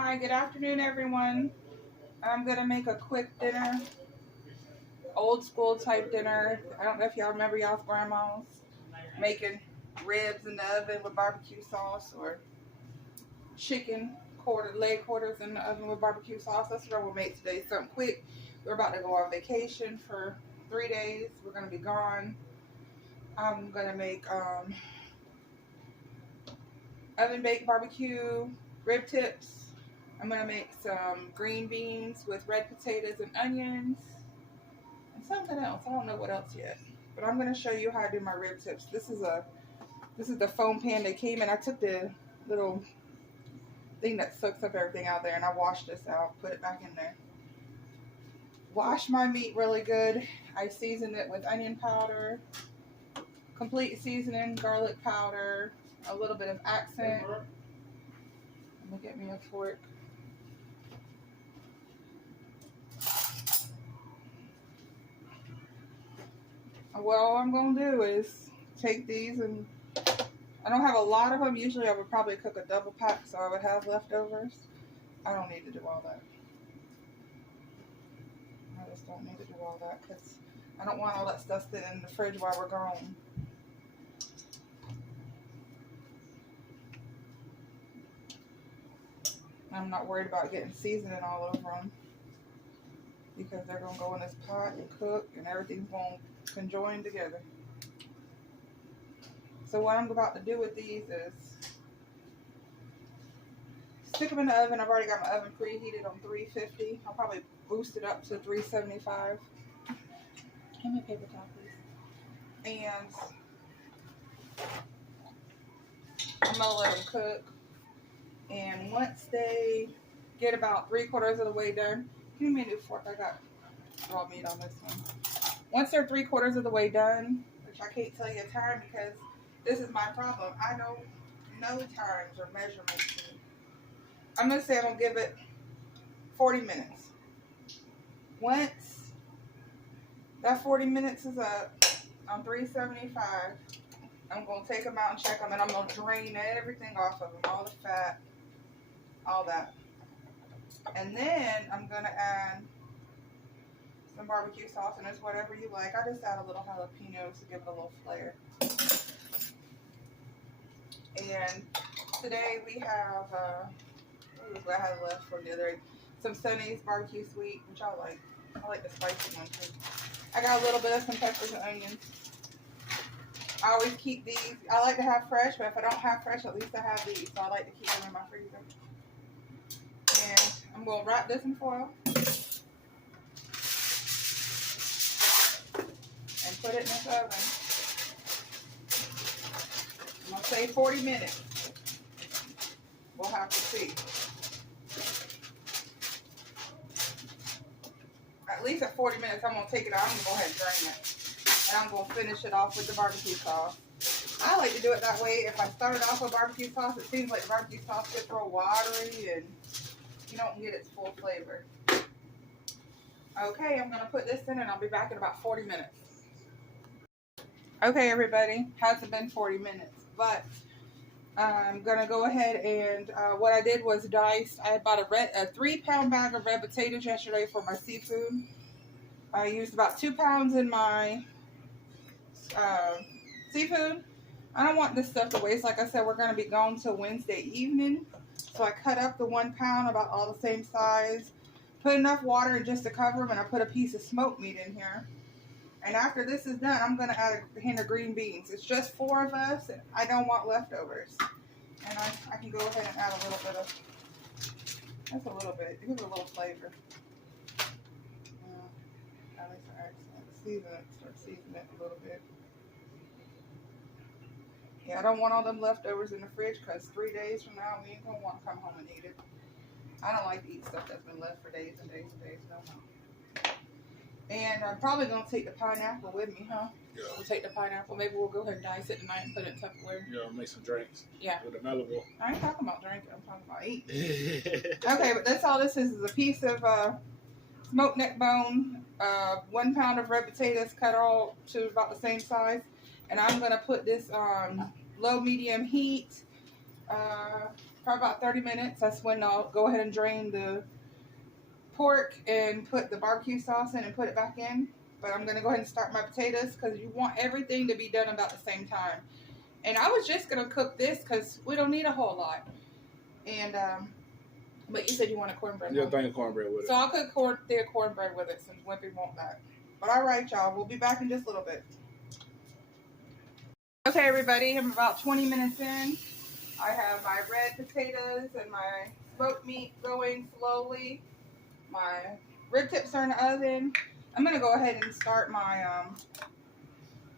Hi, good afternoon, everyone. I'm gonna make a quick dinner, old school type dinner. I don't know if y'all remember y'all's grandmas making ribs in the oven with barbecue sauce, or chicken leg quarters in the oven with barbecue sauce. That's what we'll make today. Something quick. We're about to go on vacation for 3 days. We're gonna be gone. I'm gonna make oven baked barbecue rib tips. I'm gonna make some green beans with red potatoes and onions and something else. I don't know what else yet, but I'm gonna show you how I do my rib tips. This is the foam pan they came in. I took the little thing that soaks up everything out there and I washed this out, put it back in there. Wash my meat really good. I season it with onion powder, complete seasoning, garlic powder, a little bit of accent. Let me get me a fork. What all I'm going to do is take these, and I don't have a lot of them. Usually I would probably cook a double pack so I would have leftovers. I don't need to do all that. I just don't need to do all that because I don't want all that stuff sitting in the fridge while we're gone. I'm not worried about getting seasoning all over them because they're going to go in this pot and cook and everything's going to conjoin together. So what I'm about to do with these is stick them in the oven. I've already got my oven preheated on 350. I'll probably boost it up to 375. Give me a paper towel, please. And I'm going to let them cook. And once they get about 3/4 of the way done, give me a new fork. I got raw meat on this one. Once they're 3/4 of the way done, which I can't tell you a time because this is my problem. I don't know times or measurements. I'm going to say I'm going to give it 40 minutes. Once that 40 minutes is up on 375, I'm going to take them out and check them, and I'm going to drain everything off of them, all the fat, all that. And then I'm going to add some barbecue sauce, and it's whatever you like. I just add a little jalapenos to give it a little flair. And today we have, what I had left from the other day, some Sonny's barbecue sweet, which I like. I like the spicy one too. I got a little bit of some peppers and onions. I always keep these. I like to have fresh, but if I don't have fresh, at least I have these. So I like to keep them in my freezer. And I'm going to wrap this in foil and put it in this oven. I'm going to say 40 minutes. We'll have to see. At least at 40 minutes, I'm going to take it out. I'm going to go ahead and drain it. And I'm going to finish it off with the barbecue sauce. I like to do it that way. If I started off with barbecue sauce, it seems like barbecue sauce gets real watery and you don't get its full flavor. Okay, I'm going to put this in and I'll be back in about 40 minutes. Okay, everybody, hasn't been 40 minutes, but I'm going to go ahead and what I did was diced. I bought a 3-pound bag of red potatoes yesterday for my seafood. I used about 2 pounds in my seafood. I don't want this stuff to waste. Like I said, we're going to be gone till Wednesday evening. So I cut up the 1 pound about all the same size. Put enough water in just to cover them, and I put a piece of smoked meat in here. And after this is done, I'm going to add a hint of green beans. It's just 4 of us, and I don't want leftovers. And I can go ahead and add a little bit of, that's a little bit, it gives a little flavor. At least for accent. Start seasoning it a little bit. Yeah, I don't want all them leftovers in the fridge because 3 days from now, we ain't going to want to come home and eat it. I don't like to eat stuff that's been left for days and days and days. No. And I'm probably going to take the pineapple with me, huh? Yeah. We'll take the pineapple. Maybe we'll go ahead and dice it tonight and put it in Tupperware. Yeah, make some drinks. Yeah. With a mellow. I ain't talking about drinking. I'm talking about eating. Okay, but that's all this is a piece of smoked neck bone, 1 pound of red potatoes cut all to about the same size. And I'm going to put this on low-medium heat, for about 30 minutes. That's when I'll go ahead and drain the pork and put the barbecue sauce in and put it back in. But I'm going to go ahead and start my potatoes because you want everything to be done about the same time. And I was just going to cook this because we don't need a whole lot. And, but you said you want a cornbread. Yeah, thing of cornbread with it. So I'll cook cornbread with it since Wimpy won't that. But all right, y'all. We'll be back in just a little bit. Okay, everybody. I'm about 20 minutes in. I have my red potatoes and my smoked meat going slowly. My rib tips are in the oven. I'm going to go ahead and start my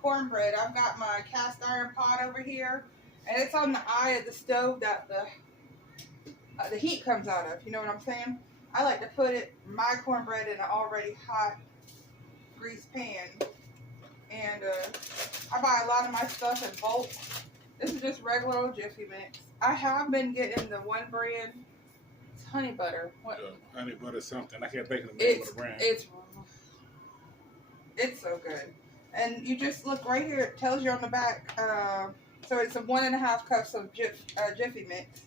cornbread. I've got my cast iron pot over here. And it's on the eye of the stove that the heat comes out of. You know what I'm saying? I like to put my cornbread in an already hot grease pan. And I buy a lot of my stuff in bulk. This is just regular old Jiffy Mix. I have been getting the one brand. It's honey butter. What? Honey butter something. I can't think of the name of the brand. It's so good. And you just look right here. It tells you on the back. So it's 1.5 cups of Jiffy Mix.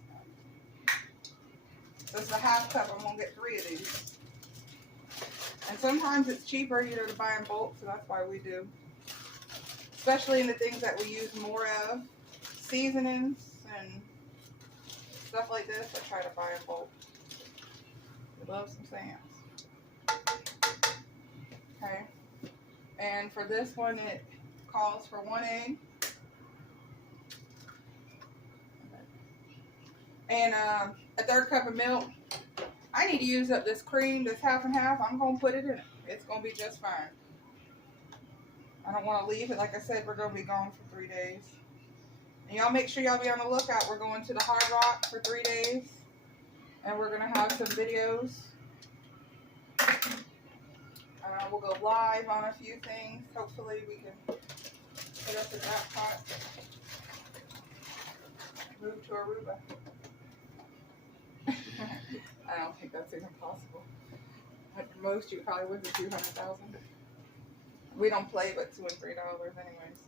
So it's a half cup. I'm going to get 3 of these. And sometimes it's cheaper, to buy in bulk. So that's why we do. Especially in the things that we use more of. Seasonings and stuff like this. I try to buy in bulk. We love some Sam's. Okay. And for this one, it calls for 1 egg. And a 1/3 cup of milk. I need to use up this cream, this half and half. I'm going to put it in it. It's going to be just fine. I don't want to leave it. Like I said, we're going to be gone for 3 days. And y'all make sure y'all be on the lookout. We're going to the Hard Rock for 3 days. And we're going to have some videos. We'll go live on a few things. Hopefully we can put up the jackpot. Move to Aruba. I don't think that's even possible. At most, you probably would be 200,000. We don't play but $2 and $3 anyway. So.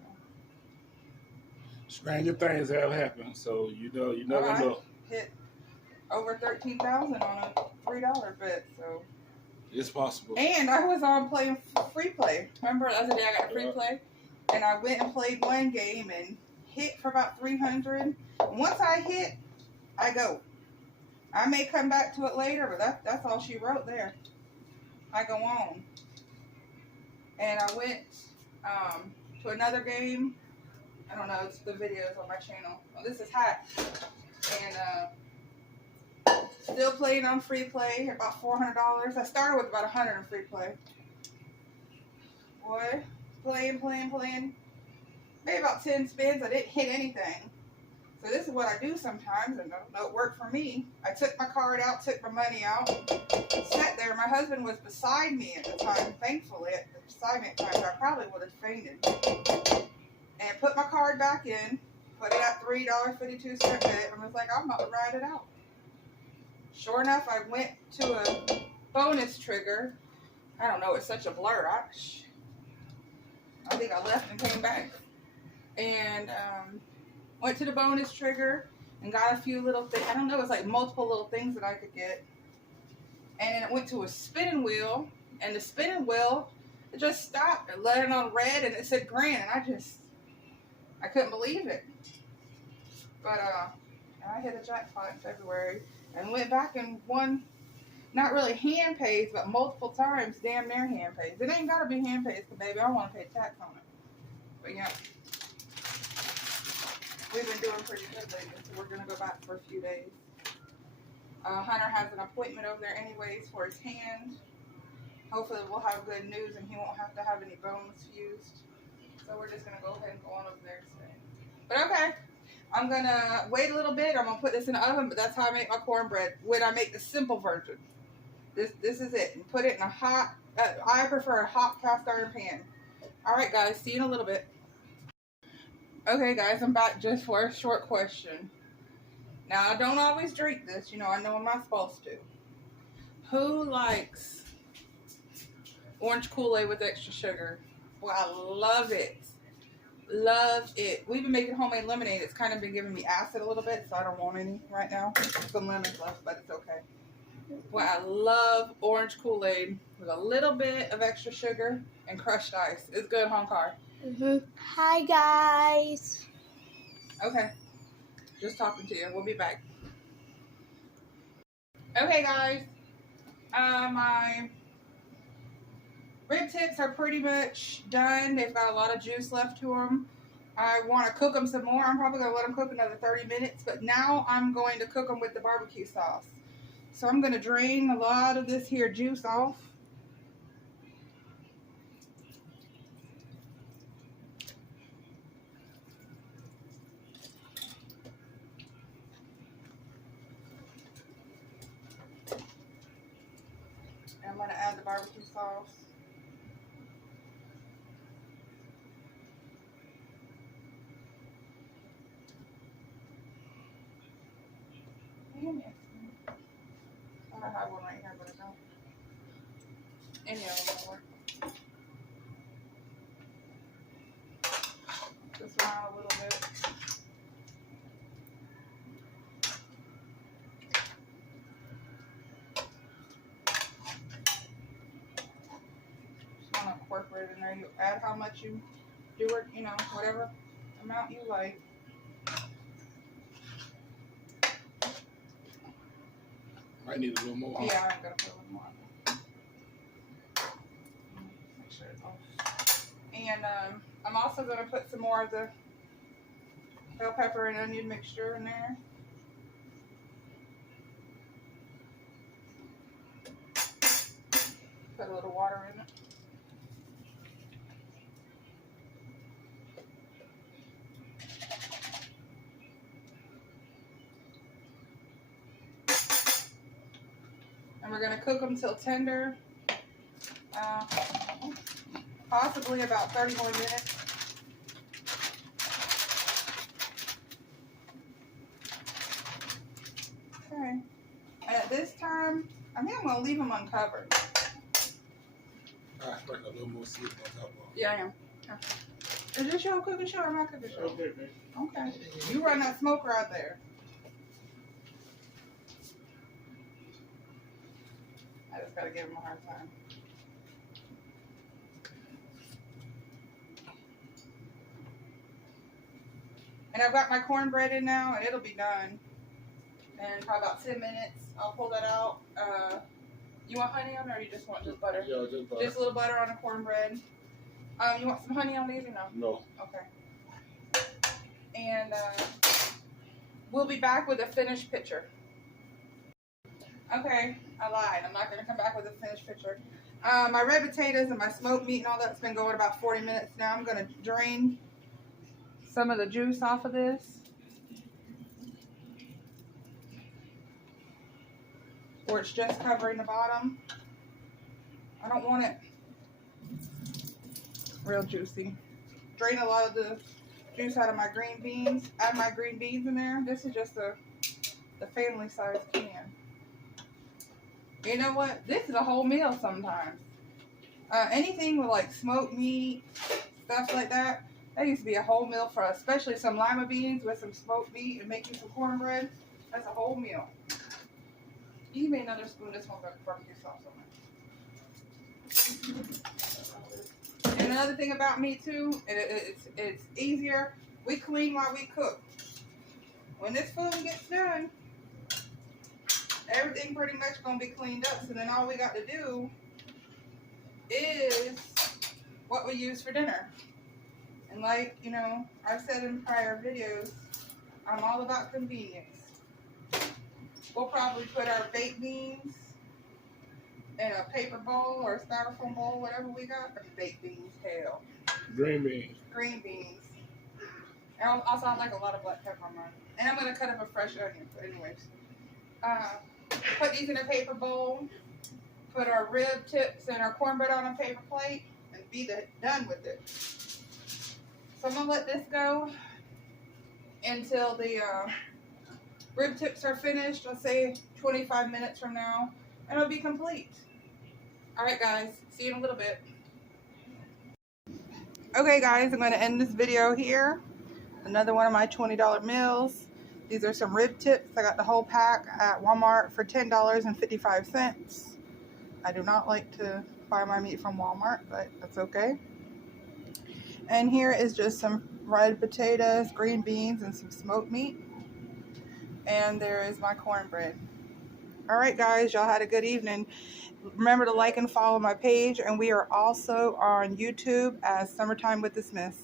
Stranger things have happened, so you never know. Hit over 13,000 on a $3 bet, so it's possible. And I was on playing free play. Remember the other day I got free play, and I went and played one game and hit for about 300. And once I hit, I go. I may come back to it later, but that's all she wrote there. I go on. And I went to another game. I don't know, it's the videos on my channel. Well, this is Hat. And still playing on free play, about $400. I started with about 100 in free play. Boy, playing. Maybe about 10 spins, I didn't hit anything. So this is what I do sometimes, and it worked for me. I took my card out, took my money out, sat there. My husband was beside me at the time, thankfully. Beside me at the time, I probably would have fainted. And put my card back in, put it at $3.52 bet, and was like, I'm about to ride it out. Sure enough, I went to a bonus trigger. I don't know, it's such a blur. I think I left and came back. And went to the bonus trigger and got a few little things. I don't know, it's like multiple little things that I could get. And then it went to a spinning wheel, and the spinning wheel, it just stopped and let it on red, and it said green, and I couldn't believe it. But I hit a jackpot in February and went back and won, not really hand pays, but multiple times, damn near hand pays. It ain't gotta be hand pays, baby, I want to pay tax on it. But yeah. We've been doing pretty good lately, so we're going to go back for a few days. Hunter has an appointment over there anyways for his hand. Hopefully we'll have good news and he won't have to have any bones fused. So we're just going to go ahead and go on over there today. But okay, I'm going to wait a little bit. I'm going to put this in the oven, but that's how I make my cornbread. When I make the simple version. This is it. And put it in a hot, I prefer a hot cast iron pan. Alright guys, see you in a little bit. Okay guys, I'm back just for a short question. Now I don't always drink this, I know I'm not supposed to. Who likes orange Kool-Aid with extra sugar? Well, I love it. Love it. We've been making homemade lemonade. It's kind of been giving me acid a little bit, so I don't want any right now. Some lemons left, but it's okay. Well, I love orange Kool-Aid with a little bit of extra sugar and crushed ice. It's good, huh, Car? Hi, guys. Okay. Just talking to you. We'll be back. Okay, guys. My rib tips are pretty much done. They've got a lot of juice left to them. I want to cook them some more. I'm probably going to let them cook another 30 minutes. But now I'm going to cook them with the barbecue sauce. So I'm going to drain a lot of this here juice off. And I'm going to add the barbecue sauce. Damn it. I have one right here, but I don't. Any of them will work. Just around a little bit. Just want to incorporate it in there. You add how much you do it, you know, whatever amount you like. I need a little more. Yeah, I'm gonna put a little more. Make sure it's off. And I'm also gonna put some more of the bell pepper and onion mixture in there. Put a little water in it. And we're going to cook them till tender, possibly about 30 more minutes. Okay. And at this time, I think I'm going to leave them uncovered. I sprinkle a little more seasoning on top of it. Yeah, I am. Yeah. Is this your cooking show or my cooking show? Okay, man. Okay. You run that smoker out there. I just gotta give him a hard time. And I've got my cornbread in now, and it'll be done in probably about 10 minutes. I'll pull that out. You want honey on it, or you just want just butter? Yeah, just butter. Just a little butter on the cornbread. You want some honey on these or no? No. Okay. And we'll be back with a finished picture. Okay, I lied. I'm not going to come back with a finished picture. My red potatoes and my smoked meat and all that's been going about 40 minutes now. I'm going to drain some of the juice off of this. Or it's just covering the bottom. I don't want it real juicy. Drain a lot of the juice out of my green beans. Add my green beans in there. This is just the family size can. You know what? This is a whole meal sometimes. Anything with like smoked meat, stuff like that, that used to be a whole meal for us. Especially some lima beans with some smoked meat and making some cornbread. That's a whole meal. You can make another spoon. This one's got barbecue sauce on it. And another thing about me too, it's easier. We clean while we cook. When this food gets done, everything pretty much gonna be cleaned up. So then all we got to do is what we use for dinner. And like, you know, I've said in prior videos, I'm all about convenience. We'll probably put our baked beans in a paper bowl or a styrofoam bowl, whatever we got. Baked beans, hell. Green beans. Green beans. And also, I like a lot of black pepper on mine. And I'm going to cut up a fresh onion. But anyways. Put these in a paper bowl. Put our rib tips and our cornbread on a paper plate. And be done with it. So I'm going to let this go until the rib tips are finished. Let's say 25 minutes from now. And it'll be complete. Alright guys. See you in a little bit. Okay, guys, I'm going to end this video here. Another one of my $20 meals. These are some rib tips. I got the whole pack at Walmart for $10.55. I do not like to buy my meat from Walmart, but that's okay. And here is just some fried potatoes, green beans, and some smoked meat. And there is my cornbread. All right, guys, y'all had a good evening. Remember to like and follow my page, and we are also on YouTube as Summertime with the Smiths.